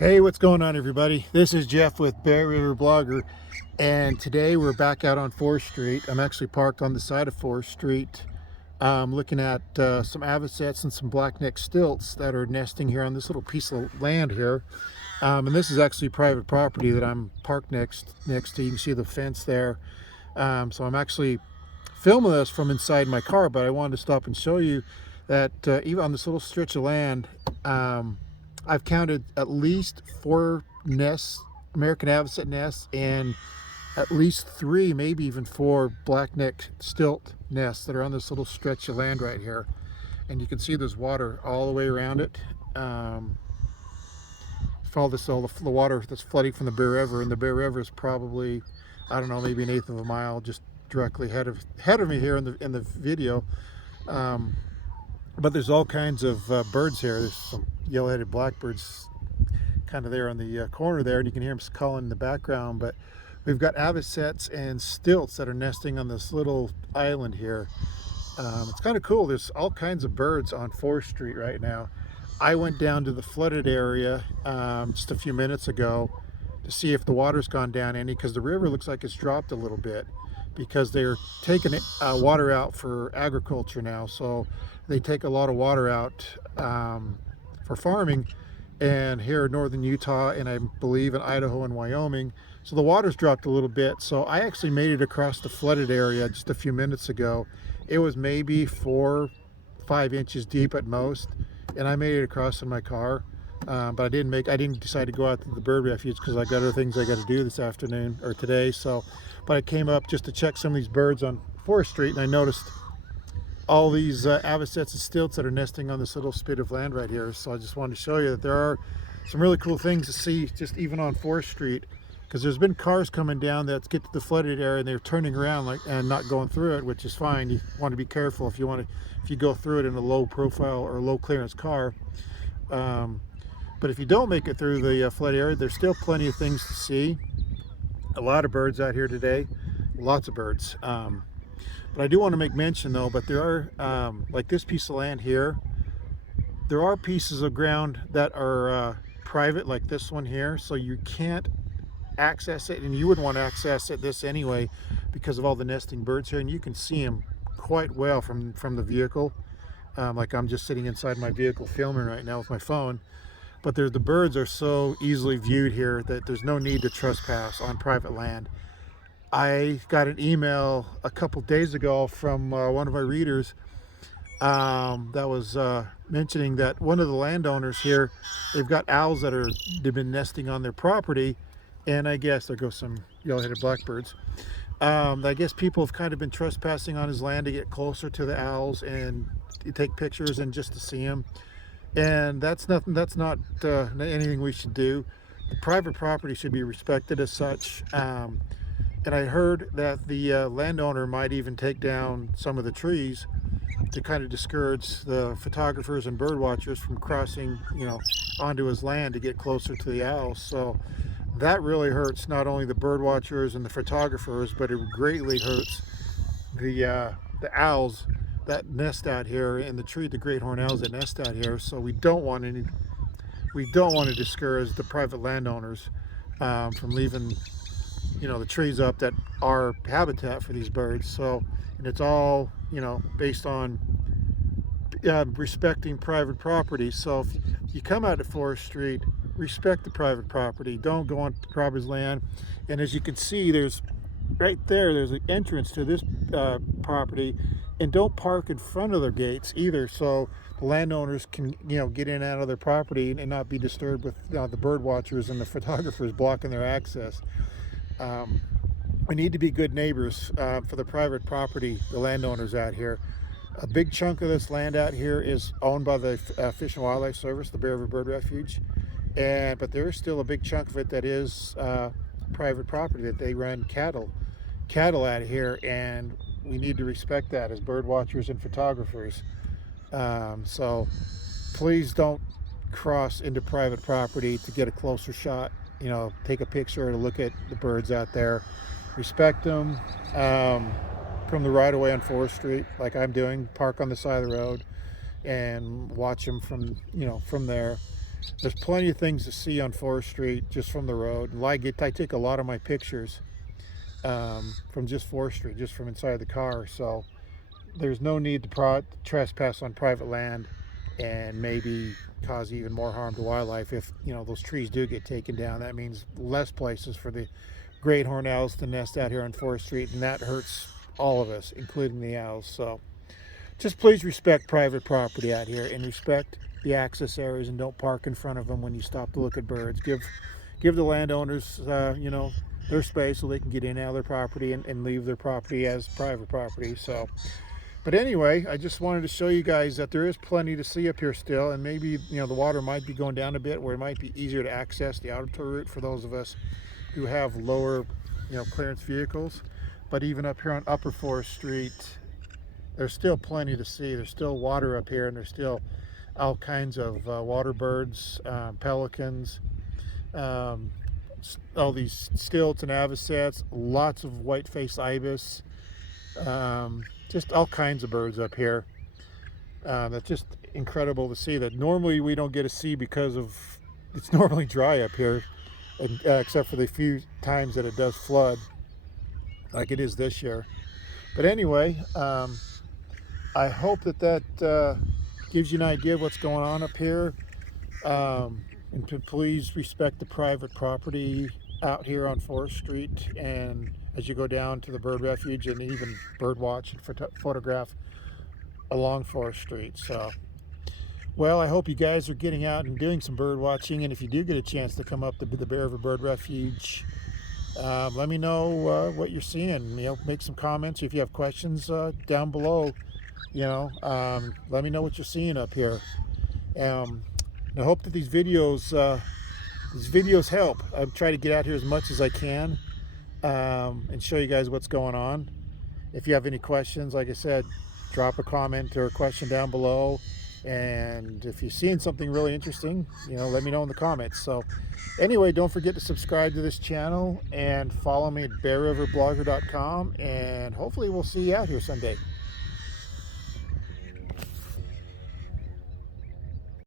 Hey, what's going on, everybody? This is Jeff with Bear River Blogger, and today we're back out on 4th Street. I'm actually parked on the side of 4th Street, looking at some avocets and some blackneck stilts that are nesting here on this little piece of land here. And this is actually private property that I'm parked next to. You can see the fence there. So I'm actually filming this from inside my car, but I wanted to stop and show you that even on this little stretch of land, I've counted at least 4 nests, American avocet nests, and at least 3, maybe even 4 blackneck stilt nests that are on this little stretch of land right here. And you can see there's water all the way around it. Follow this, all the water that's flooding from the Bear River, and the Bear River is probably, I don't know, maybe 1/8 of a mile just directly ahead of me here in the video. But there's all kinds of birds here. There's some yellow-headed blackbirds kind of there on the corner there, and you can hear them calling in the background. But we've got avocets and stilts that are nesting on this little island here. It's kind of cool. There's all kinds of birds on 4th Street right now. I went down to the flooded area just a few minutes ago to see if the water's gone down any, because the river looks like it's dropped a little bit, because they're taking water out for agriculture now. So they take a lot of water out for farming, and here in northern Utah, and I believe in Idaho and Wyoming. So the water's dropped a little bit. So I actually made it across the flooded area just a few minutes ago. It was maybe 4-5 inches deep at most, and I made it across in my car. But I didn't decide to go out to the bird refuge because I got other things I got to do this afternoon or today. So, but I came up just to check some of these birds on 4th Street, and I noticed all these avocets and stilts that are nesting on this little spit of land right here. So I just wanted to show you that there are some really cool things to see just even on 4th Street, because there's been cars coming down that get to the flooded area and they're turning around and not going through it, which is fine. You want to be careful if you go through it in a low profile or low clearance car. But if you don't make it through the flood area, there's still plenty of things to see. A lot of birds out here today, lots of birds. But I do want to make mention though, but there are, like this piece of land here, there are pieces of ground that are private, like this one here, so you can't access it, and you wouldn't want to access this anyway because of all the nesting birds here, and you can see them quite well from the vehicle. Like I'm just sitting inside my vehicle filming right now with my phone. But the birds are so easily viewed here that there's no need to trespass on private land. I got an email a couple days ago from one of my readers that was mentioning that one of the landowners here, they've got owls they've been nesting on their property, and I guess there goes some yellow-headed blackbirds. I guess people have kind of been trespassing on his land to get closer to the owls and take pictures and just to see them. And that's not anything we should do. The private property should be respected as such. And I heard that the landowner might even take down some of the trees to kind of discourage the photographers and bird watchers from crossing, onto his land to get closer to the owls. So that really hurts not only the bird watchers and the photographers, but it greatly hurts the owls that nest out here in the tree, the great horned owls that nest out here. So we don't want to discourage the private landowners from leaving the trees up that are habitat for these birds. So, and it's all based on respecting private property. So if you come out to 4th Street, respect the private property, don't go on private land. And as you can see, there's an entrance to this property, and don't park in front of their gates either, so the landowners can get in and out of their property and not be disturbed with the bird watchers and the photographers blocking their access. We need to be good neighbors for the private property, the landowners out here. A big chunk of this land out here is owned by the Fish and Wildlife Service, the Bear River Bird Refuge, but there is still a big chunk of it that is private property that they run cattle out here, and we need to respect that as bird watchers and photographers. So please don't cross into private property to get a closer shot, take a picture or to look at the birds out there. Respect them from the right of way on 4th Street, like I'm doing. Park on the side of the road and watch them from there. There's plenty of things to see on Forest Street just from the road. And I take a lot of my pictures from just Forest Street, just from inside the car. So there's no need to trespass on private land and maybe cause even more harm to wildlife if, you know, those trees do get taken down. That means less places for the great horned owls to nest out here on Forest Street, and that hurts all of us, including the owls. So just please respect private property out here and respect the access areas, and don't park in front of them when you stop to look at birds. Give the landowners, you know, their space so they can get in and out of their property and leave their property as private property. So, but anyway, I just wanted to show you guys that there is plenty to see up here still, and maybe, you know, the water might be going down a bit where it might be easier to access the outdoor route for those of us who have lower, you know, clearance vehicles. But even up here on Upper Forest Street, there's still plenty to see. There's still water up here, and there's still all kinds of water birds, pelicans, all these stilts and avocets, lots of white-faced ibis, just all kinds of birds up here. That's just incredible to see, that normally we don't get to see because of it's normally dry up here, and, except for the few times that it does flood like it is this year. But anyway, I hope that gives you an idea of what's going on up here, and to please respect the private property out here on Forest Street, and as you go down to the bird refuge, and even bird watch and photograph along Forest Street. So, well, I hope you guys are getting out and doing some bird watching, and if you do get a chance to come up to the Bear River Bird Refuge, let me know what you're seeing. You know, make some comments if you have questions down below. You know, let me know what you're seeing up here. And I hope that these videos help. I try to get out here as much as I can and show you guys what's going on. If you have any questions, like I said, drop a comment or a question down below. And if you're seeing something really interesting, you know, let me know in the comments. So anyway, don't forget to subscribe to this channel and follow me at bearriverblogger.com, and hopefully we'll see you out here someday.